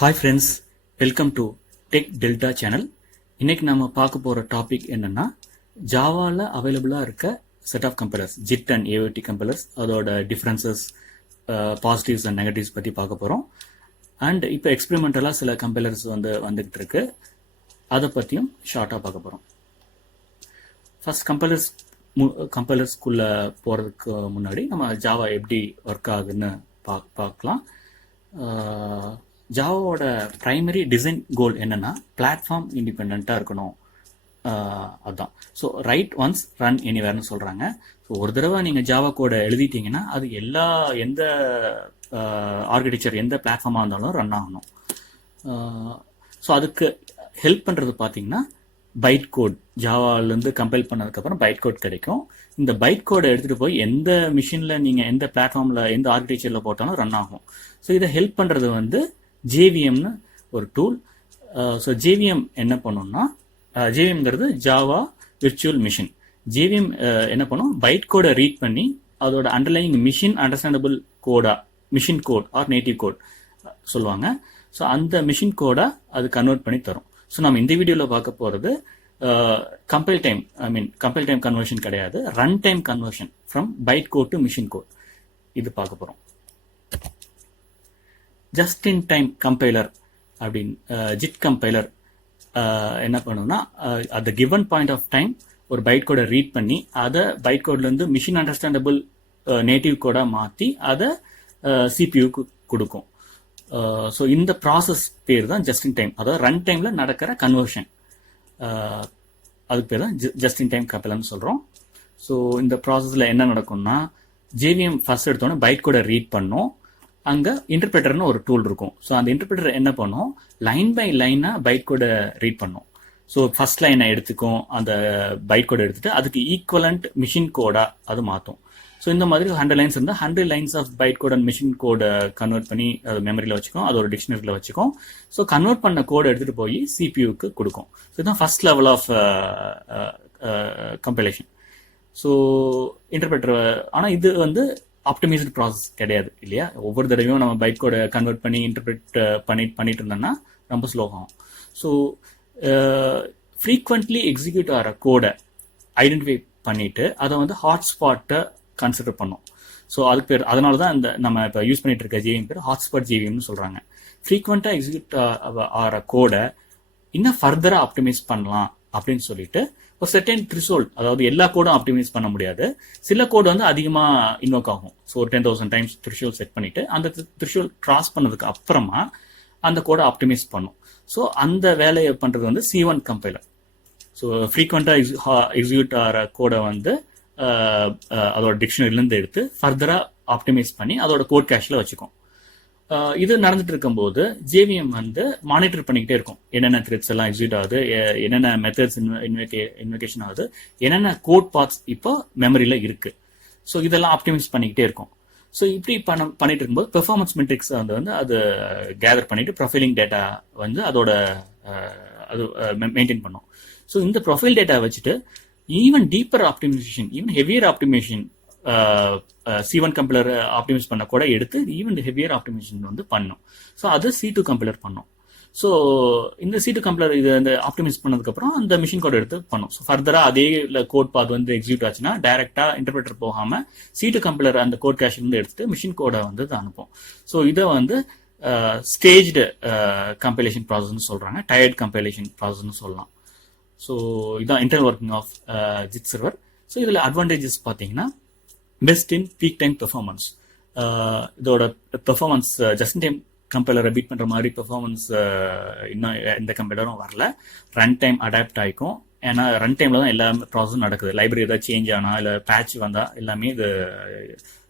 Hi friends, welcome to Tech Delta channel. இன்னைக்கு நாம பார்க்க போற டாபிக் என்னன்னா ஜாவால அவைலபிளா இருக்க set of compilers JIT and AOT compilers அதோட டிஃபரன்சஸ் பாசிட்டிவ்ஸ் அண்ட் நெகட்டிவ்ஸ் பத்தி பார்க்க போறோம். அண்ட் இப்போ எக்ஸ்பெரிமெண்டலா சில கம்பைலர்ஸ் வந்துகிட்டு இருக்கு, அதை பத்தியும் ஷார்ட்டா பார்க்க போறோம். ஃபர்ஸ்ட் கம்பைலர்ஸ்குள்ள போறதுக்கு முன்னாடி நம்ம ஜாவா எப்படி ஒர்க் ஆகுதுன்னு பார்க்கலாம். ஜாவாவோட பிரைமரி டிசைன் கோல் என்னன்னா பிளாட்ஃபார்ம் இண்டிபெண்டா இருக்கணும், அதுதான். ஸோ ரைட் ஒன்ஸ் ரன் எனிவேர்னு சொல்றாங்க. ஸோ ஒரு தடவை நீங்க ஜாவா கோட எழுதிட்டீங்கன்னா அது எந்த ஆர்கிடெக்சர் எந்த பிளாட்ஃபார்மா இருந்தாலும் ரன் ஆகணும். ஸோ அதுக்கு ஹெல்ப் பண்றது பாத்தீங்கன்னா பைட் கோட். ஜாவாலேருந்து கம்பைல் பண்ணதுக்கப்புறம் பைட் கோட் கிடைக்கும். இந்த பைட் கோடை எடுத்துட்டு போய் எந்த மிஷின்ல நீங்க எந்த பிளாட்ஃபார்ம்ல எந்த ஆர்கிடெக்சர்ல போட்டாலும் ரன் ஆகும். ஸோ இதை ஹெல்ப் பண்றது வந்து JVMனு ஒரு டூல். ஸோ JVM என்ன பண்ணும்னா, JVMங்கிறது ஜாவா விர்ச்சுவல் மிஷின். JVM என்ன பண்ணும், பைட் கோடை ரீட் பண்ணி அதோட அண்டர்லைங் மிஷின் அண்டர்ஸ்டாண்டபிள் கோடா, machine code or native code சொல்லுவாங்க. ஸோ அந்த மிஷின் கோடா அது கன்வெர்ட் பண்ணி தரும். ஸோ நம்ம இந்த வீடியோவில் பார்க்க போகிறது கம்பைல் டைம் கன்வர்ஷன் கிடையாது, run time conversion from byte code to machine code. இது பார்க்க போகிறோம். ஜஸ்ட் இன் டைம் கம்பைலர் அப்படின்னு JIT கம்பைலர் என்ன பண்ணுன்னா, at given point of time ஒரு பைட் கோடை ரீட் பண்ணி அதை பைட் கோட்லேருந்து மிஷின் அண்டர்ஸ்டாண்டபிள் நேட்டிவ் கோடா மாற்றி அதை சிபியூக்கு கொடுக்கும். ஸோ இந்த ப்ராசஸ் பேர் தான் ஜஸ்ட் இன் டைம், அதாவது ரன் டைம்ல நடக்கிற கன்வர்ஷன். அதுக்கு பேர் தான் ஜஸ்ட் இன் டைம் கம்பைலர்னு சொல்கிறோம். ஸோ இந்த ப்ராசஸில் என்ன நடக்கும்னா, JVM ஃபர்ஸ்ட் எடுத்தோன்னே பைட் கோடை ரீட் பண்ணும். அங்கே இன்டர்பிரேட்டர்னு ஒரு டூல் இருக்கும். ஸோ அந்த இன்டர்பிரேட்டர் என்ன பண்ணும், லைன் பை லைனா பைட் கோடை ரீட் பண்ணும். ஸோ ஃபர்ஸ்ட் லைனை எடுத்துக்கும், அந்த பைட் கோடை எடுத்துட்டு அதுக்கு ஈக்குவலண்ட் மிஷின் கோடா அது மாற்றும். ஸோ இந்த மாதிரி 100 லைன்ஸ் இருந்தால் 100 lines of byte code and machine கோடை கன்வெர்ட் பண்ணி அது மெமரியில் வச்சுக்கும், அது ஒரு டிக்ஷனரியில் வச்சுக்கும். ஸோ கன்வெர்ட் பண்ண கோடை எடுத்துட்டு போய் சிபியூக்கு கொடுக்கும். ஸோ இதுதான் first level of compilation. So interpreter, ஆனால் இது வந்து ஆப்டிமைஸ்டு ப்ராசஸ் கிடையாது இல்லையா. ஒவ்வொரு தடவையும் நம்ம பைட் கோடை கன்வெர்ட் பண்ணி இன்டர்பிரேட் பண்ணிட்டு இருந்தோம்னா ரொம்ப ஸ்லோ ஆகும். ஸோ ஃப்ரீக்வெண்ட்லி எக்ஸிக்யூட் ஆகிற கோடை ஐடென்டிஃபை பண்ணிட்டு அதை வந்து ஹாட்ஸ்பாட்டை கன்சிடர் பண்ணும். ஸோ அதுக்கு பேர், அதனால தான் இந்த நம்ம இப்போ யூஸ் பண்ணிட்டு இருக்க JVM பேர் ஹாட்ஸ்பாட் JVMனு சொல்றாங்க. ஃப்ரீக்வெண்ட்டாக எக்ஸிக்யூட் ஆகிற கோடை இன்னும் ஃபர்தராக ஆப்டிமைஸ் பண்ணலாம் அப்படின்னு சொல்லிட்டு ஒரு செர்டைன் த்ரெஷோல்ட், அதாவது எல்லா கோடும் ஆப்டிமைஸ் பண்ண முடியாது, சில கோடு வந்து அதிகமாக இன்வோக் ஆகும். ஸோ ஒரு 10,000 டைம்ஸ் த்ரெஷோல்ட் செட் பண்ணிட்டு அந்த த்ரெஷோல்ட் கிராஸ் பண்ணதுக்கு அப்புறமா அந்த கோடை ஆப்டிமைஸ் பண்ணும். ஸோ அந்த வேலையை பண்றது வந்து C1 கம்பைலர். ஸோ ஃப்ரீக்வெண்ட்டாக எக்ஸிக்யூட் ஆகிற கோடை வந்து அதோட டிக்ஷனரியிலேருந்து எடுத்து ஃபர்தராக ஆப்டிமைஸ் பண்ணி அதோட கோட் கேஷ்ல வச்சுக்கும். இது நடந்துட்டு இருக்கும்போது JVM வந்து மானிட்டர் பண்ணிக்கிட்டே இருக்கும், என்னென்ன த்ரெட்ஸ் எல்லாம் எக்ஸிக்யூட் ஆகுது, என்னென்ன மெத்தட்ஸ் இன்வெகேஷன் ஆகுது, என்னென்ன கோட் பார்ட்ஸ் இப்போ மெமரியில இருக்கு. ஸோ இதெல்லாம் ஆப்டிமைஸ் பண்ணிக்கிட்டே இருக்கும். ஸோ இப்படி பண்ணிட்டு இருக்கும்போது பெர்ஃபார்மன்ஸ் மெட்ரிக்ஸ் வந்து அது கேதர் பண்ணிட்டு ப்ரொஃபைலிங் டேட்டா வந்து அதோட அது மெயின்டைன் பண்ணும். ஸோ இந்த ப்ரொஃபைல் டேட்டா வச்சுட்டு even deeper optimisation, even heavier optimisation, C1 compiler optimise பண்ண கூட எடுத்து ஈவன் ஹெவியர் ஆப்டிமைசேஷன் வந்து பண்ணும். ஸோ அது C2 கம்பைலர் பண்ணும். ஸோ இந்த C2 கம்பைலர் இது அந்த ஆப்டிமைஸ் பண்ணதுக்கப்புறம் அந்த மிஷின் கோட் எடுத்து பண்ணும். ஸோ ஃபர்தராக அதே கோட் பாத் வந்து எக்ஸிக்யூட் ஆச்சுன்னா டைரக்டா இன்டர்பிரேட்டர் போகாம C2 கம்பைலர் அந்த கோட் கேஷ்ல இருந்து எடுத்துட்டு மிஷின் கோடை வந்து அனுப்பும். ஸோ இதை வந்து ஸ்டேஜ்டு கம்பைலேஷன் ப்ராசஸ்ன்னு சொல்றாங்க, டயர்ட் கம்பைலேஷன் ப்ராசஸ்ன்னு சொல்லலாம். ஸோ இதான் internal working of JIT server. So இதில் அட்வான்டேஜஸ் பார்த்தீங்கன்னா best in peak time performance. இதோட பெர்ஃபார்மன்ஸ் ஜஸ்ட் இன் டைம் கம்பைலரை பீட் பண்ற மாதிரி பெர்ஃபார்மன்ஸ் இன்னும் எந்த கம்பைலரும் வரல. ரன் டைம் அடாப்ட் ஆகிக்கும், ஏன்னா ரன் டைம்ல தான் எல்லா ப்ராசஸும் நடக்குது. லைப்ரரி ஏதாவது சேஞ்ச் ஆனா இல்லை பேட்ச் வந்தா எல்லாமே இது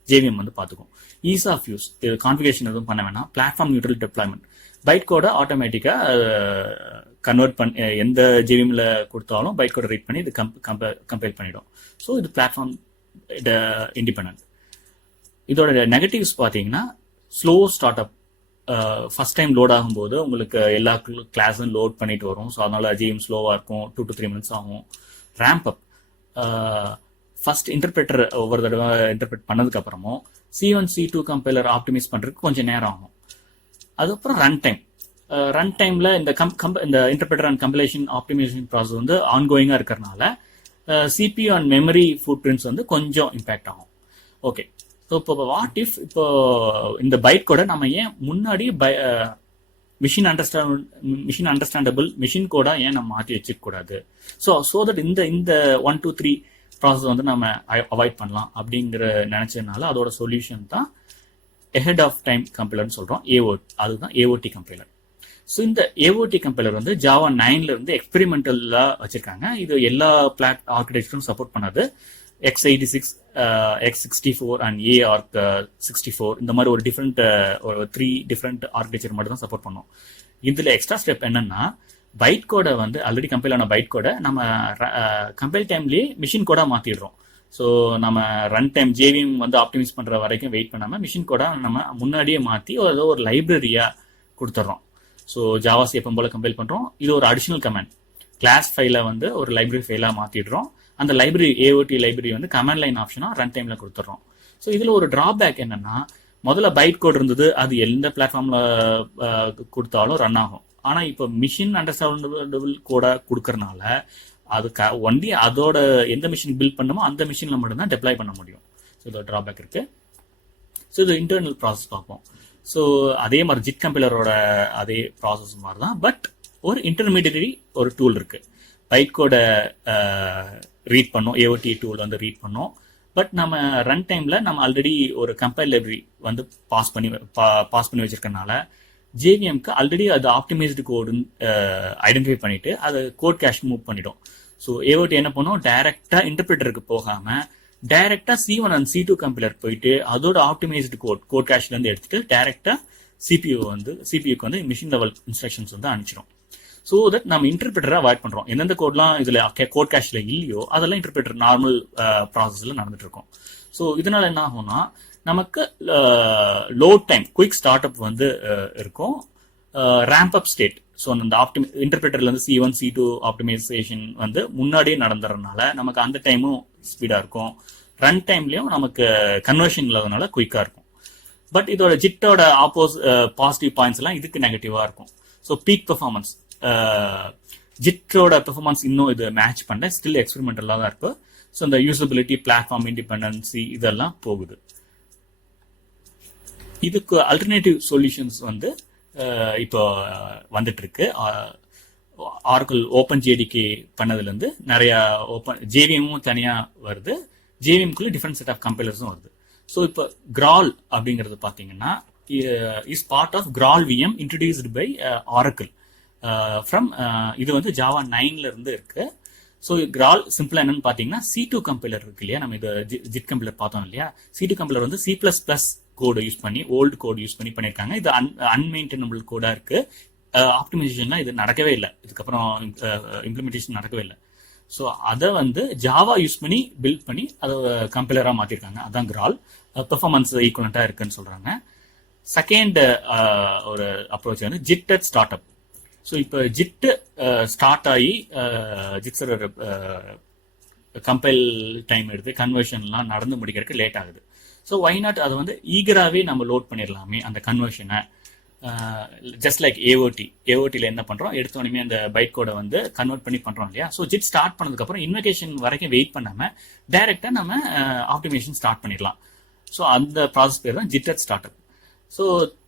JVM வந்து பார்த்துக்கும். ஈஸ் ஆஃப் யூஸ், இது கான்ஃபிகரேஷன் எதுவும் பண்ண வேணாம். பிளாட்ஃபார்ம் நியூட்ரல் டிப்ளாய்மெண்ட், பைட் கோடை ஆட்டோமேட்டிக்கா கன்வெர்ட் பண்ணி எந்த JVMல கொடுத்தாலும் பைட் கோடை ரீட் பண்ணி இது கம்பைல் பண்ணிடும். ஸோ இது பிளாட்ஃபார்ம் இண்டிபெண்டன்ட். இதோட நெகட்டிவ்ஸ் பார்த்தீங்கன்னா slow start up. First time load ஆகும்போது உங்களுக்கு எல்லா கிளாஸும் லோட் பண்ணிட்டு வரும். ஸோ அதனால JVM ஸ்லோவாக இருக்கும், 2 to 3 minutes ஆகும். ரேம்ப் அப், ஃபர்ஸ்ட் இன்டர்பிரேட்டர் ஒவ்வொரு தடவை இன்டர்பிரேட் பண்ணதுக்கு அப்புறமும் C1 C2 கம்பைலர் ஆப்டிமைஸ் பண்றதுக்கு கொஞ்சம் நேரம் ஆகும். அதுக்கப்புறம் ரன் டைம், ரன் டைம்ல இந்த interpreter and compilation optimisation process வந்து ஆன்கோயிங்காக இருக்கிறனால CPU and memory footprints வந்து கொஞ்சம் இம்பேக்ட் ஆகும். ஓகே, ஸோ இப்போ வாட் இஃப் இப்போ இந்த பைட் கோடை நம்ம ஏன் முன்னாடி மிஷின் அண்டர்ஸ்டாண்டபிள் மிஷின் கோடா ஏன் நம்ம மாற்றி வச்சுக்க கூடாது? ஸோ தட் இந்த 1 2 3 ப்ராசஸ் வந்து நம்ம அவாய்ட் பண்ணலாம் அப்படிங்கிற நினைச்சதுனால அதோட சொல்யூஷன் தான் ahead of time கம்பைலர்னு சொல்றோம். அதுதான் AOT கம்பைலர். ஸோ இந்த AOT கம்பைலர் வந்து ஜாவா 9ல இருந்து எக்ஸ்பெரிமெண்டலா வச்சிருக்காங்க. இது எல்லா ஆர்கிடெக்சரும் சப்போர்ட் பண்ணாது. x86, x64 அண்ட் AArch64 இந்த மாதிரி ஒரு டிஃப்ரெண்ட் 3 டிஃப்ரெண்ட் ஆர்கிடெக்சர் மட்டும் தான் சப்போர்ட் பண்ணும். இதுல எக்ஸ்ட்ரா ஸ்டெப் என்னன்னா, பைட் கோடை வந்து ஆல்ரெடி கம்பைல் ஆன பைட் கோடை நம்ம கம்பைல் டைம்லயே மிஷின் கோடா மாத்திடுறோம். ஸோ நம்ம ரன் டைம் JVM வந்து ஆப்டிமைஸ் பண்ற வரைக்கும் வெயிட் பண்ணாம மிஷின் கோடா நம்ம முன்னாடியே மாத்தி ஒரு லைப்ரரியா கொடுத்துட்றோம். ஸோ ஜாவாஸ் எப்போ போல கம்பைல் பண்றோம். இது ஒரு அடிஷனல் கமாண்ட், கிளாஸ் ஃபைலை வந்து ஒரு லைப்ரரி ஃபைலா மாத்திடுறோம். அந்த லைப்ரரி AOT லைப்ரரி வந்து கமாண்ட் லைன் ஆப்ஷனா ரன் டைம்ல கொடுத்துட்றோம். ஸோ இதுல ஒரு டிராபேக் என்னன்னா, முதல்ல பைட் கோட் இருந்தது, அது எந்த பிளாட்ஃபார்ம்ல கொடுத்தாலும் ரன் ஆகும். ஆனா இப்போ மிஷின் அண்டர்ஸ்டாண்டபிள் கோடா கொடுக்கறனால அது ஒன்லி அதோட எந்த மிஷின் பில்ட் பண்ணுமோ அந்த மிஷின்ல மட்டும்தான் டெப்ளாய் பண்ண முடியும். ஸோ இதோட டிராபேக் இருக்கு. ஸோ இது இன்டர்னல் ப்ராசஸ் பார்ப்போம். ஸோ அதே மாதிரி ஜிட் கம்பைலரோட அதே ப்ராசஸ் மாதிரி தான், பட் ஒரு இன்டர்மீடியரி ஒரு டூல் இருக்கு. பைட் கோடை ரீட் பண்ணோம், AOT டூல் வந்து ரீட் பண்ணோம். பட் நம்ம ரன் டைம்ல நம்ம ஆல்ரெடி ஒரு கம்பைல் லைப்ரரி வந்து பாஸ் பண்ணி வச்சிருக்கனால JVMக்கு ஆல்ரெடி அது ஆப்டிமைஸ்டு கோடுன்னு ஐடென்டிஃபை பண்ணிட்டு அது கோட் கேஷ் மூவ் பண்ணிடும். ஸோ AOT என்ன பண்ணும், டைரக்டா இன்டர்பிரேட்டருக்கு போகாம டைரக்டா C1 அண்ட் C2 கம்பைலர் போயிட்டு அதோட ஆப்டிமைஸ்டு கோட் கேஷ்ல இருந்து எடுத்துட்டு டைரக்டா சிபியூக்கு வந்து மிஷின் லெவல் இன்ஸ்ட்ரக்ஷன்ஸ் வந்து அனுப்பிச்சிடும். ஸோ தட் நம்ம இன்டர்பிரேட்டரை அவாய்ட் பண்றோம். எந்தெந்த கோட்லாம் இதுல கோட் கேஷ்ல இல்லையோ அதெல்லாம் இன்டர்பிரேட்டர் நார்மல் ப்ராசஸ்ல நடந்துட்டு இருக்கும். ஸோ இதனால என்ன ஆகும்னா, நமக்கு load time, quick start up வந்து இருக்கும். ரேம்ப் அப் ஸ்டேட், ஸோ அந்த இன்டர்பிரேட்டர்ல இருந்து C1 C2 ஆப்டிமைசேஷன் வந்து முன்னாடியே நடந்துறதுனால நமக்கு அந்த டைமும் ஸ்பீடா இருக்கும். ரன் டைம்லயும் நமக்கு கன்வர்ஷன் இல்லாதனால குயிக்கா இருக்கும். பட் இதோட ஜிட்டோட பாசிட்டிவ் பாயிண்ட்ஸ் எல்லாம் இதுக்கு நெகட்டிவா இருக்கும். ஸோ பீக் பெர்ஃபார்மன்ஸ், ஜிட்டோட பெர்ஃபார்மன்ஸ் இன்னும் இது மேட்ச் பண்ண ஸ்டில் எக்ஸ்பெரிமெண்டலா தான் இருக்கு. ஸோ இந்த யூசபிலிட்டி, பிளாட்ஃபார்ம் இண்டிபெண்டன்சி இதெல்லாம் போகுது. இதுக்கு அல்டர்னேட்டிவ் சொல்யூஷன்ஸ் வந்து இப்போ வந்துட்டு இருக்கு. ஆரக்கிள் ஓப்பன் JDK பண்ணதுல இருந்து நிறைய JVMமும் தனியா வருது. JVMக்குள்ள டிஃபரெண்ட் செட் ஆஃப் கம்பைலர்ஸும் வருது. ஸோ இப்போ கிரால் அப்படிங்கிறது பாத்தீங்கன்னா is part of Graal VM introduced by Oracle from இது வந்து ஜாவா 9ல இருந்து இருக்கு. ஸோ கிரால் சிம்பிளா என்னன்னு பாத்தீங்கன்னா, C2 கம்பைலர் இருக்கு இல்லையா, நம்ம இது ஜிட் கம்பைலர் பார்த்தோம் இல்லையா. C2 கம்பைலர் வந்து C++ கோடு யூஸ் பண்ணி, ஓல்டு கோடு யூஸ் பண்ணி பண்ணிருக்காங்க. இது அன்மெயின்டெனபிள் கோடா இருக்கு. ஆப்டிமைசேஷன்லாம் இது நடக்கவே இல்லை, இதுக்கப்புறம் இம்ப்ளிமெண்டேஷன் நடக்கவே இல்லை. ஸோ அதை வந்து ஜாவா யூஸ் பண்ணி பில்ட் பண்ணி அதை கம்பைலரா மாத்திருக்காங்க. அதான் கிரால். பெர்ஃபார்மன்ஸ் ஈக்குவலண்டா இருக்குன்னு சொல்றாங்க. செகண்ட் ஒரு அப்ரோச் வந்து JIT at startup. ஸோ இப்போ JIT ஸ்டார்ட் ஆகி JIT சர்வர் கம்பைல் டைம் எடுத்து கன்வர்ஷன்லாம் நடந்து முடிக்கிறதுக்கு லேட் ஆகுது. ஸோ ஒய் நாட் அதை வந்து ஈகராகவே நம்ம லோட் பண்ணிடலாமே அந்த கன்வர்ஷனை. ஜஸ்ட் லைக் AOTல என்ன பண்றோம், எடுத்தோடனே அந்த பைட் கோடை வந்து கன்வெர்ட் பண்ணி பண்றோம் இல்லையா. ஸோ JIT ஸ்டார்ட் பண்ணதுக்கு அப்புறம் இன்வெகேஷன் வரைக்கும் வெயிட் பண்ணாம டைரக்டா நம்ம ஆப்டிமேஷன் ஸ்டார்ட் பண்ணிடலாம். ஸோ அந்த ப்ராசஸ் பேர் தான் JIT at startup. So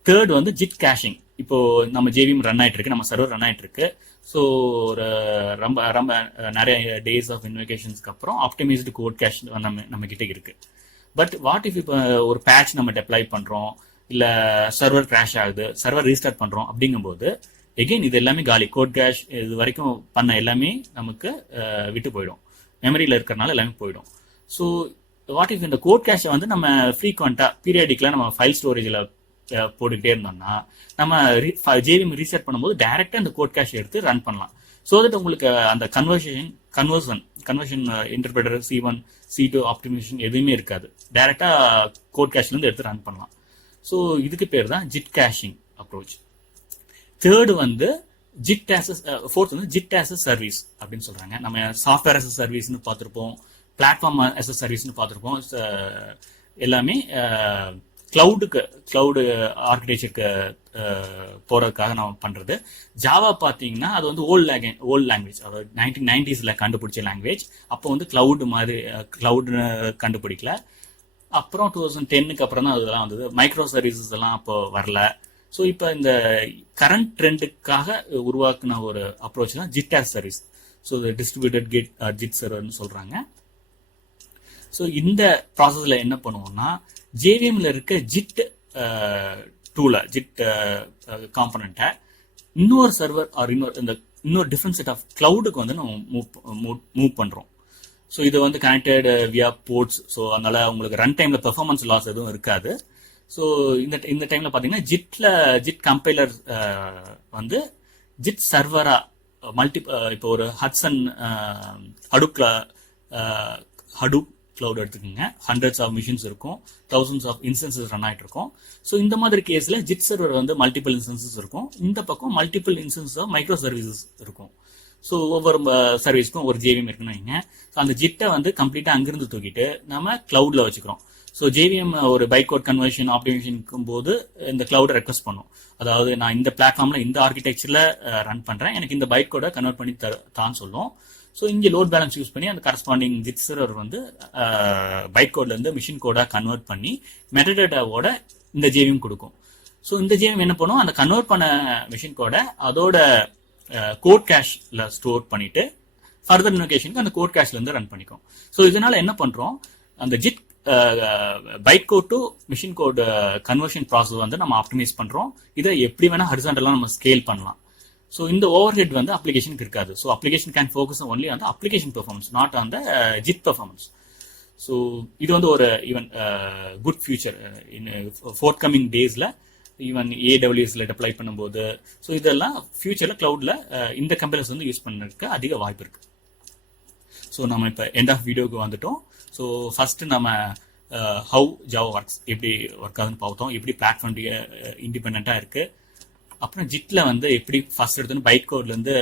third வந்து JIT கேஷிங். இப்போ நம்ம JVM ரன் ஆயிட்டு இருக்கு, நம்ம சர்வர் ரன் ஆயிட்டு இருக்கு. ஸோ ஒரு ரொம்ப ரொம்ப நிறைய டேஸ் ஆஃப் இன்வெகேஷன்ஸ்க்கு அப்புறம் ஆப்டிமைஸ்டு கோட் கேஷ் நம்ம கிட்ட இருக்கு. பட் வாட் இஃப் இப்போ ஒரு பேட்ச் நம்ம டெப்ளாய் பண்றோம், இல்ல சர்வர் கிராஷ் ஆகுது, சர்வர் ரீஸ்டார்ட் பண்றோம் அப்படிங்கும்போது எகெயின் இது எல்லாமே காலி. கோட் கேஷ் இது வரைக்கும் பண்ண எல்லாமே நமக்கு விட்டு போயிடும், மெமரியில இருக்கிறனால எல்லாமே போயிடும். ஸோ வாட் இஃப் இந்த கோட் கேஷை வந்து நம்ம ஃப்ரீக்வெண்டா பீரியாடிக்கலா நம்ம ஃபைல் ஸ்டோரேஜ்ல போட்டுக்கிட்டே இருந்தோம்னா நம்ம JVM ரீசெட் பண்ணும்போது டைரக்டா அந்த கோட் கேஷ் எடுத்து ரன் பண்ணலாம். ஸோ தட் உங்களுக்கு அந்த conversion interpreter C1 C2 optimisation எதுவுமே இருக்காது, டைரக்டா கோட் கேஷ்ல இருந்து எடுத்து ரன் பண்ணலாம். ஸோ இதுக்கு பேர் தான் JIT கேஷிங் அப்ரோச். தேர்டு வந்து ஃபோர்த் வந்து JIT as a சர்வீஸ் அப்படின்னு சொல்றாங்க. நம்ம சாஃப்ட்வேர் as a சர்வீஸ்னு பார்த்துருப்போம், பிளாட்ஃபார்ம் as a சர்வீஸ்னு பார்த்துருப்போம். எல்லாமே கிளவுடு ஆர்கிடெக்சருக்கு போறதுக்காக நம்ம பண்றது. ஜாவா பாத்தீங்கன்னா அது வந்து ஓல்ட் லாங்குவேஜ், அதாவது 1990s கண்டுபிடிச்ச லாங்குவேஜ். அப்போ வந்து கிளவுடு கண்டுபிடிக்கல. அப்புறம் 2010க்கு அப்புறம் தான் அதெல்லாம் வந்தது. மைக்ரோ சர்வீசஸ் எல்லாம் அப்போ வரல. ஸோ இப்போ இந்த கரண்ட் ட்ரெண்டுக்காக உருவாக்குன ஒரு அப்ரோச் தான் JIT as service. So distributed JIT சர்வர்னு சொல்றாங்க. ஸோ இந்த ப்ராசஸ்ல என்ன பண்ணுவோம்னா, JVMல இருக்க JIT டூலை, JIT காம்பனண்ட்டை இன்னொரு சர்வர் ஆர் இன்னொரு டிஃப்ரெண்ட் செட் ஆஃப் கிளவுடுக்கு வந்து நம்ம மூவ் பண்றோம். ஸோ இது வந்து கனெக்டட் வியா போர்ட்ஸ். ஸோ அதனால உங்களுக்கு ரன் டைம்ல பெர்ஃபார்மன்ஸ் லாஸ் எதுவும் இருக்காது. ஸோ இந்த டைம்ல பாத்தீங்கன்னா JIT கம்பைலர் வந்து JIT சர்வரா இப்போ ஒரு ஹடூப் கிளவுட் எடுத்துக்கோங்க. ஹண்ட்ரட்ஸ் ஆஃப் மிஷின்ஸ் இருக்கும், தௌசண்ட்ஸ் ஆஃப் இன்ஸ்டன்சஸ் ரன் ஆயிட்டு இருக்கும். ஸோ இந்த மாதிரி கேஸ்ல JIT சர்வர் வந்து மல்டிபிள் இன்ஸ்டன்சஸ் இருக்கும். இந்த பக்கம் multiple instances of micro services இருக்கும். ஸோ ஒவ்வொரு சர்வீஸ்க்கும் ஒரு JVM இருக்குன்னு வைங்க. ஸோ அந்த JIT வந்து கம்ப்ளீட்டா அங்கிருந்து தூக்கிட்டு நம்ம கிளவுட்ல வச்சுக்கிறோம். ஸோ JVM ஒரு பைட்கோட் கன்வர்ஷன் ஆப்டிமைசேஷன் போது இந்த கிளவுட் ரெக்வஸ்ட் பண்ணும். அதாவது நான் இந்த பிளாட்ஃபார்ம்ல இந்த ஆர்கிடெக்சர்ல ரன் பண்றேன், எனக்கு இந்த பைட் கோடை கன்வெர்ட் பண்ணி தான் சொல்லும். ஸோ இங்கே லோட் பேலன்ஸ் யூஸ் பண்ணி அந்த கரஸ்பாண்டிங் JIT சர்வர் வந்து பைட் கோட்ல இருந்து மிஷின் கோடா கன்வெர்ட் பண்ணி மெட்டடாவோட இந்த JVM கொடுக்கும். ஸோ இந்த JVM என்ன பண்ணும், அந்த கன்வெர்ட் பண்ண மிஷின் கோடை அதோட கோட் கேஷ்ல ஸ்டோர் பண்ணிட்டு ஃபர்தர் இன்வொகேஷனுக்கு அந்த கோட் கேஷ்ல இருந்து ரன் பண்ணிக்கும். ஸோ இதனால என்ன பண்றோம், அந்த JIT byte code to machine code conversion process வந்து நம்ம ஆப்டிமைஸ் பண்றோம். இதை எப்படி வேணா ஹரிசாண்டலா நம்ம ஸ்கேல் பண்ணலாம். ஸோ இந்த ஓவர் ஹெட் வந்து அப்ளிகேஷனுக்கு இருக்காது. So application can focus only on the application performance, not on the JIT performance. So இது வந்து ஒரு even good future in fourth coming டேஸ்ல ஈவன் AWSல டெப்ளாய் பண்ணும்போது. ஸோ இதெல்லாம் ஃபியூச்சர்ல கிளவுட்ல இந்த கம்பைலர்ஸ் வந்து யூஸ் பண்ணதுக்கு அதிக வாய்ப்பு இருக்கு. ஸோ நம்ம இப்போ எண்ட் ஆஃப் வீடியோக்கு வந்துட்டோம். ஸோ ஃபர்ஸ்ட் நம்ம ஹவு ஜாவா ஒர்க்ஸ், எப்படி ஒர்க் ஆகுதுன்னு பார்த்தோம், எப்படி பிளாட்ஃபார்ம் இண்டிபெண்டா இருக்கு. அப்புறம் JITல வந்து எப்படி ஃபர்ஸ்ட் எடுத்தோன்னு பைட் கோட்ல இருந்து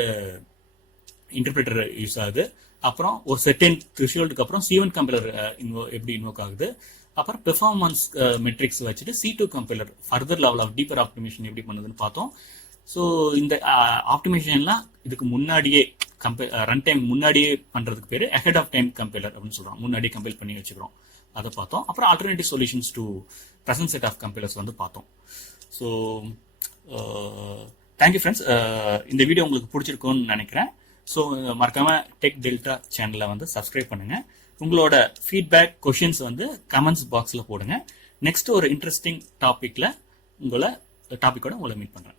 இன்டர்பிரேட்டர் யூஸ் ஆகுது. அப்புறம் ஒரு செர்டைன் த்ரெஷோல்டுக்கு அப்புறம் C1 கம்பைலர் எப்படி இன்வோக் ஆகுது. அப்புறம் பெர்ஃபார்மன்ஸ் மெட்ரிக்ஸ் வச்சுட்டு C2 compiler further level of deeper optimisation எப்படி பண்ணுதுன்னு பார்த்தோம். ஸோ இந்த ஆப்டிமேஷன்லாம் இதுக்கு முன்னாடியே ரன் டைம் முன்னாடியே பண்றதுக்கு பேரு அஹெட் ஆஃப் டைம் கம்பைலர் அப்படின்னு சொல்றோம். முன்னாடியே கம்பைல் பண்ணி வச்சுக்கிறோம், அதை பார்த்தோம். அப்புறம் alternative solutions to present set of compilers வந்து பார்த்தோம். So thank you friends. இந்த வீடியோ உங்களுக்கு பிடிச்சிருக்கும்னு நினைக்கிறேன். ஸோ மறக்காம டெக் டெல்டா சேனலை வந்து சப்ஸ்கிரைப் பண்ணுங்க. உங்களோட ஃபீட்பேக் கொஷின்ஸ் வந்து கமெண்ட்ஸ் பாக்ஸ்ல போடுங்க. நெக்ஸ்ட் ஒரு இன்ட்ரெஸ்டிங் டாபிக்கோட உங்களை மீட் பண்றேன்.